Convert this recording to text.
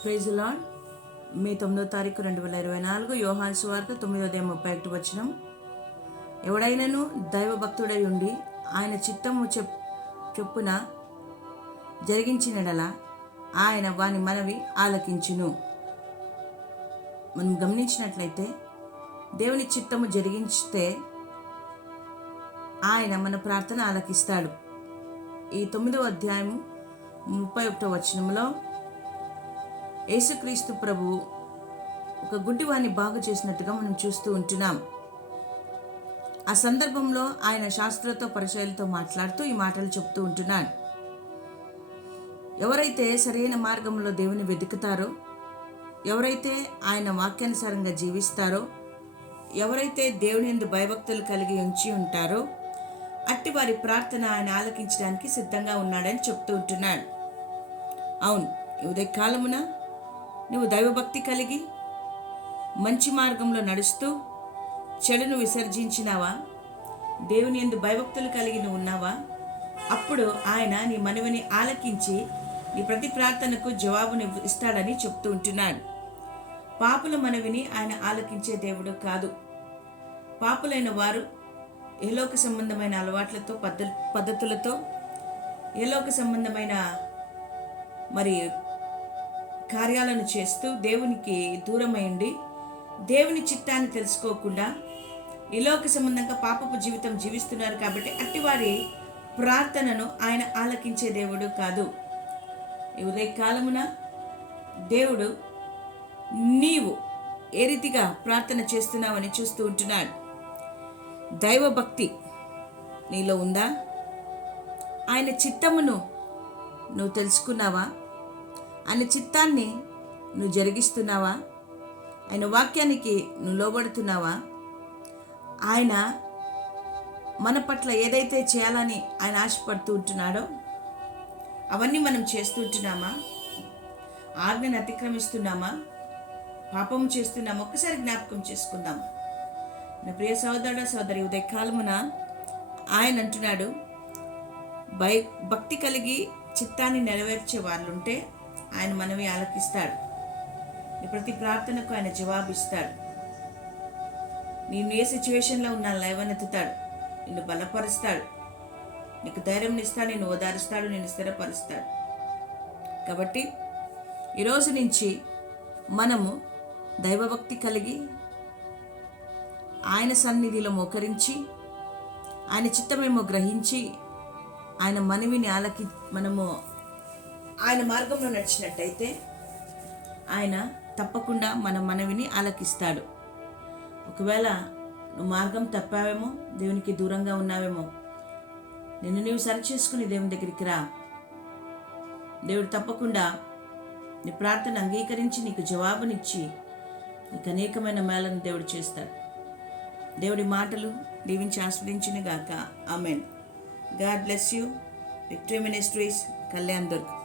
Praise lord మే తొమ్మిదో తారీఖు రెండు వేల ఇరవై నాలుగు యోహాన్ సువార్త తొమ్మిదోదయం ముప్పై ఒకటి వచ్చినం ఎవడైనను దైవభక్తుడై ఉండి ఆయన చిత్తము చెప్ చొప్పున జరిగించినడల ఆయన వాని మనవి ఆలకించును. మనం గమనించినట్లయితే దేవుని చిత్తము జరిగించితే ఆయన మన ప్రార్థన ఆలకిస్తాడు. ఈ తొమ్మిదవ అధ్యాయము ముప్పై ఒకటో వచనంలో యేసుక్రీస్తు ప్రభు ఒక గుడ్డివాన్ని బాగు చేసినట్టుగా మనం చూస్తూ ఉంటున్నాం. ఆ సందర్భంలో ఆయన శాస్త్రతో పరిచయాలతో మాట్లాడుతూ ఈ మాటలు చెప్తూ ఉంటున్నాడు. ఎవరైతే సరైన మార్గంలో దేవుని వెతుకుతారో ఎవరైతే ఆయన వాక్యానుసారంగా జీవిస్తారో ఎవరైతే దేవుని ఎందు భయభక్తులు కలిగి ఉంచి ఉంటారో అట్టి వారి ప్రార్థన ఆయన ఆలకించడానికి సిద్ధంగా ఉన్నాడని చెప్తూ ఉంటున్నాడు. అవును ఉదయకాలమున నువ్వు దైవభక్తి కలిగి మంచి మార్గంలో నడుస్తూ చెడును విసర్జించినావా? దేవుని ఎందు భయభక్తులు కలిగి నువ్వు ఉన్నావా? అప్పుడు ఆయన నీ మనవిని ఆలకించి నీ ప్రతి ప్రార్థనకు జవాబుని ఇస్తాడని చెప్తూ ఉంటున్నాడు. పాపుల మనవిని ఆయన ఆలకించే దేవుడు కాదు. పాపులైన వారు ఏలోక సంబంధమైన అలవాట్లతో పద్ధ పద్ధతులతో ఏలోక సంబంధమైన మరి కార్యాలను చేస్తూ దేవునికి దూరమైండి దేవుని చిత్తాన్ని తెలుసుకోకుండా ఇలోక సంబంధంగా పాపపు జీవితం జీవిస్తున్నారు కాబట్టి అట్టివారి ప్రార్థనను ఆయన ఆలకించే దేవుడు కాదు. ఈ ఉదయకాలమున దేవుడు నీవు ఏ రీతిగా ప్రార్థన చేస్తున్నావని చూస్తూ ఉంటున్నాడు. దైవభక్తి నీలో ఉందా? ఆయన చిత్తమును నువ్వు తెలుసుకున్నావా? ఆయన చిత్తాన్ని నువ్వు జరిగిస్తున్నావా? ఆయన వాక్యానికి నువ్వు లోబడుతున్నావా? ఆయన మన పట్ల ఏదైతే చేయాలని ఆయన ఆశపడుతూ ఉంటున్నాడో అవన్నీ మనం చేస్తూ ఉంటున్నామా? ఆజ్ఞను అతిక్రమిస్తున్నామా? పాపం చేస్తున్నామా? ఒక్కసారి జ్ఞాపకం చేసుకుందాం. నా ప్రియ సోదరుడు సోదరి ఉదయకాలమున ఆయన అంటున్నాడు భయ భక్తి కలిగి చిత్తాన్ని నెరవేర్చే వాళ్ళుంటే ఆయన మనవి ఆలకిస్తాడు. నీ ప్రతి ప్రార్థనకు ఆయన జవాబిస్తాడు. నేను ఏ సిచ్యువేషన్లో ఉన్నా లేవనెత్తుతాడు. నిన్ను బలపరుస్తాడు. నీకు ధైర్యం ఇస్తాడు నేను ఓదారుస్తాడు నేను స్థిరపరుస్తాడు. కాబట్టి ఈరోజు నుంచి మనము దైవభక్తి కలిగి ఆయన సన్నిధిలో మోకరించి ఆయన చిత్తమేమో గ్రహించి ఆయన మనవిని ఆలకి మనము ఆయన మార్గంలో నడిచినట్టయితే ఆయన తప్పకుండా మన మనవిని ఆలకిస్తాడు. ఒకవేళ నువ్వు మార్గం తప్పావేమో దేవునికి దూరంగా ఉన్నావేమో నిన్ను నీవు సరి చేసుకుని దేవుని దగ్గరికి రా. దేవుడు తప్పకుండా నీ ప్రార్థన అంగీకరించి నీకు జవాబునిచ్చి నీకు అనేకమైన మేళను దేవుడు చేస్తాడు. దేవుడి మాటలు దీవించి ఆస్వాదించినగాక. Amen. God bless you. Victory ministries Kalyan Durg.